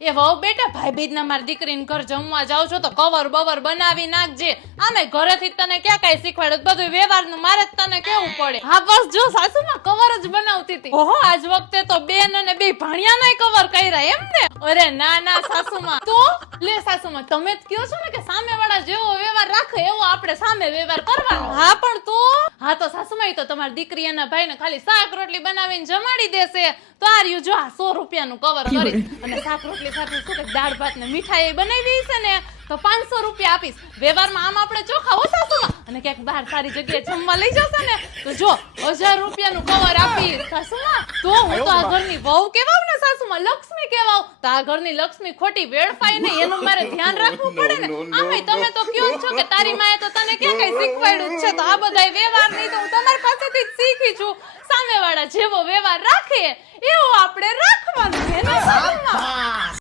એ વહુ બેટા ભાઈબીજ ના મારી દીકરીને ઘર જમવા જાવ છો તો કવર બવર બનાવી નાખજે. આમે ઘરેથી તને ક્યાં કઈ શીખવાડ્યું? બધું વ્યવહારનું મારે જ તને કેવું પડે? હા, બસ જો, સાસુમાં કવર જ બનાવતી હતી. ઓહો, આજ વખતે તો બેન અને બે ભાણિયા ના કવર કર્યા એમ ને? અરે, ના ના, સાસુમાં. તો, લે, સાસુમાં, તમે જ કયો છો ને કે સામે વાળા જેવો વ્યવહાર રાખે, એવો આપણે સામે વ્યવહાર કરવાનો. હા, પણ તો હા તો સાસુમાઈ તો તમારી દીકરી એના ભાઈને ખાલી શાક રોટલી બનાવીને જમાડી દેશે. તો આ રહ્યું જો આ સો રૂપિયાનું કવર કરીશ અને શાક રોટલી સાથે શું કે દાળ ભાત ને મીઠાઈ બનાવી છે ને તો પાંચસો રૂપિયા આપીશ. વ્યવહારમાં આમ આપણે ચોખા ઓછા સુમાં અને ક્યાંક બહાર સારી જગ્યાએ જમવા લઈ જશે ને તો જો હજાર રૂપિયાનું કવર આપીશ. સાસુમાં તો હું તો આ ઘરની વહુ કેવાવ ને સાસુમાં લક્ષ્મી કેવાવ તો આ ઘરની લક્ષ્મી ખોટી વેડફાઈ નહીં એનું મારે ધ્યાન રાખવું પડે ને. આમે તમે તો કયો છો કે તારી માએ તો તને ક્યાં કઈ શીખવાડ્યું છે? તો આ બધાય વ્યવહાર નહીં તો હું તમારી પાસેથી જ શીખી છું સામેવાળા જેવો વ્યવહાર રાખે એવો આપણે સાસુમાં